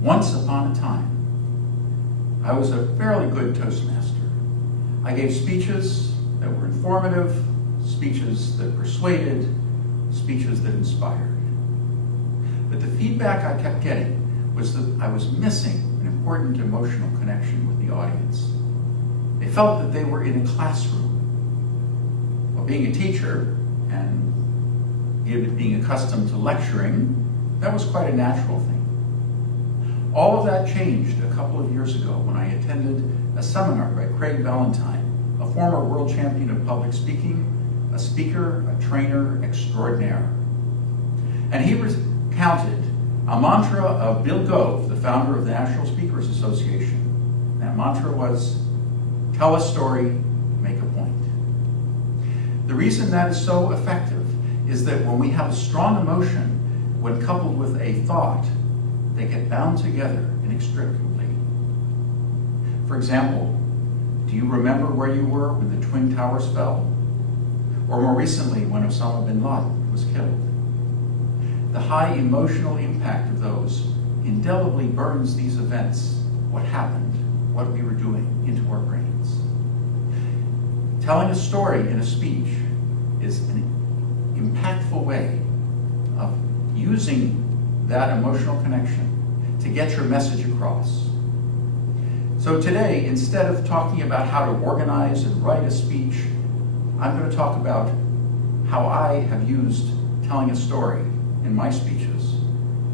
Once upon a time, I was a fairly good Toastmaster. I gave speeches that were informative, speeches that persuaded, speeches that inspired. But the feedback I kept getting was that I was missing an important emotional connection with the audience. They felt that they were in a classroom. Well, being a teacher and being accustomed to lecturing, that was quite a natural thing. All of that changed a couple of years ago when I attended a seminar by Craig Valentine, a former world champion of public speaking, a speaker, a trainer extraordinaire. And he recounted a mantra of Bill Gove, the founder of the National Speakers Association. That mantra was, tell a story, make a point. The reason that is so effective is that when we have a strong emotion, when coupled with a thought, they get bound together inextricably. For example, do you remember where you were when the Twin Towers fell? Or more recently, when Osama bin Laden was killed? The high emotional impact of those indelibly burns these events, what happened, what we were doing, into our brains. Telling a story in a speech is an impactful way of using that emotional connection to get your message across. So today, instead of talking about how to organize and write a speech, I'm going to talk about how I have used telling a story in my speeches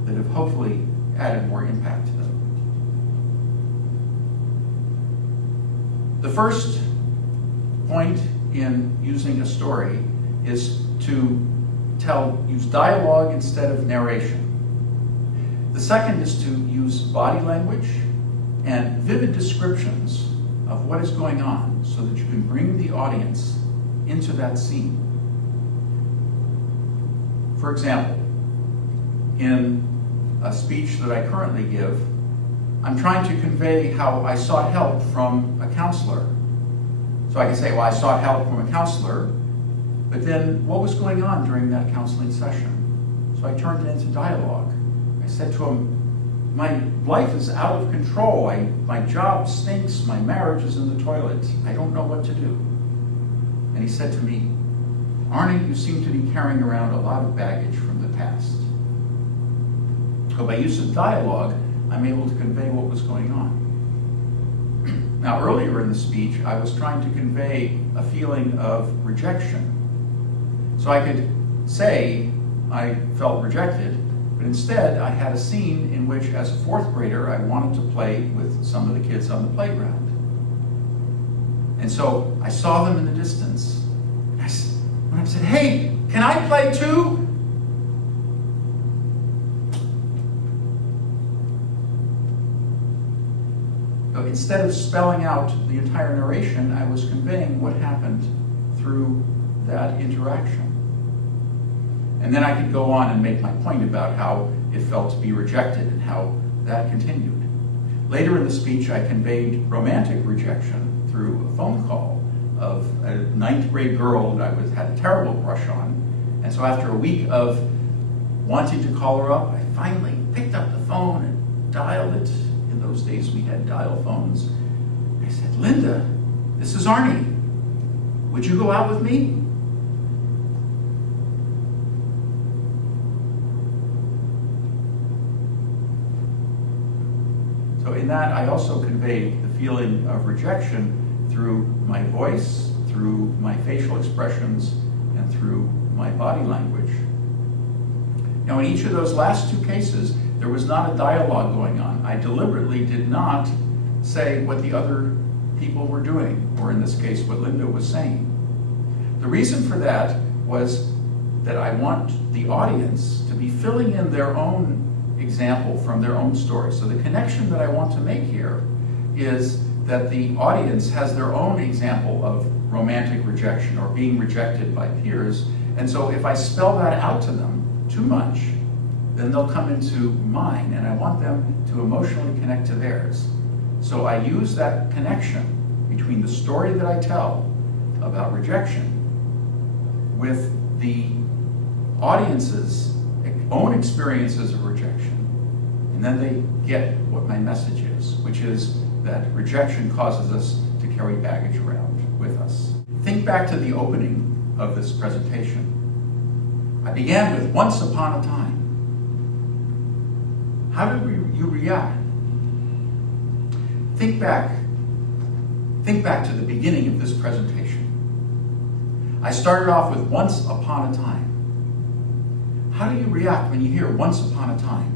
that have hopefully added more impact to them. The first point in using a story is to use dialogue instead of narration. The second is to use body language and vivid descriptions of what is going on so that you can bring the audience into that scene. For example, in a speech that I currently give, I'm trying to convey how I sought help from a counselor. So I can say, well, I sought help from a counselor, but then what was going on during that counseling session? So I turned it into dialogue. I said to him, my life is out of control. My job stinks. My marriage is in the toilet. I don't know what to do. And he said to me, Arnie, you seem to be carrying around a lot of baggage from the past. So by use of dialogue, I'm able to convey what was going on. Now, earlier in the speech, I was trying to convey a feeling of rejection. So I could say I felt rejected, but instead I had a scene in which, as a fourth grader, I wanted to play with some of the kids on the playground. And so I saw them in the distance. And I said, hey, can I play too? So instead of spelling out the entire narration, I was conveying what happened through that interaction. And then I could go on and make my point about how it felt to be rejected and how that continued. Later in the speech, I conveyed romantic rejection through a phone call of a 9th grade girl that I had a terrible crush on. And so after a week of wanting to call her up, I finally picked up the phone and dialed it. In those days, we had dial phones. I said, Linda, this is Arnie. Would you go out with me? So in that, I also conveyed the feeling of rejection through my voice, through my facial expressions, and through my body language. Now, in each of those last two cases, there was not a dialogue going on. I deliberately did not say what the other people were doing, or in this case, what Linda was saying. The reason for that was that I want the audience to be filling in their own example from their own story. So the connection that I want to make here is that the audience has their own example of romantic rejection or being rejected by peers. And so if I spell that out to them too much, then they'll come into mine, and I want them to emotionally connect to theirs. So I use that connection between the story that I tell about rejection with the audience's own experiences of rejection, And then they get what my message is, which is that rejection causes us to carry baggage around with us. Think back to the opening of this presentation. I began with once upon a time. How did you react? Think back to the beginning of this presentation. I started off with once upon a time. How do you react when you hear once upon a time?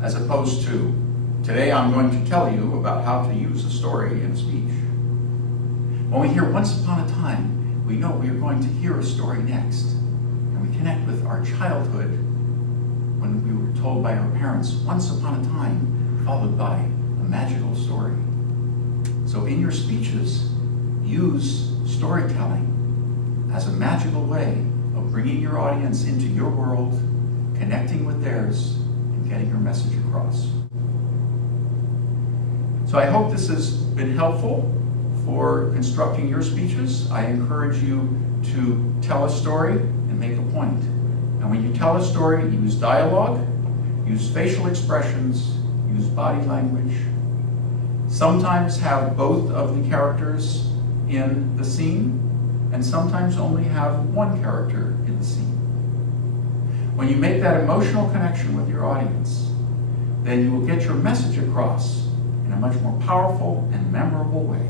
As opposed to, today I'm going to tell you about how to use a story in a speech. When we hear once upon a time, we know we are going to hear a story next. And we connect with our childhood when we were told by our parents, once upon a time, followed by a magical story. So in your speeches, use storytelling as a magical way of bringing your audience into your world, connecting with theirs, and getting your message across. So I hope this has been helpful for constructing your speeches. I encourage you to tell a story and make a point. And when you tell a story, use dialogue, use facial expressions, use body language. Sometimes have both of the characters in the scene, and sometimes only have one character in the scene. When you make that emotional connection with your audience, then you will get your message across in a much more powerful and memorable way.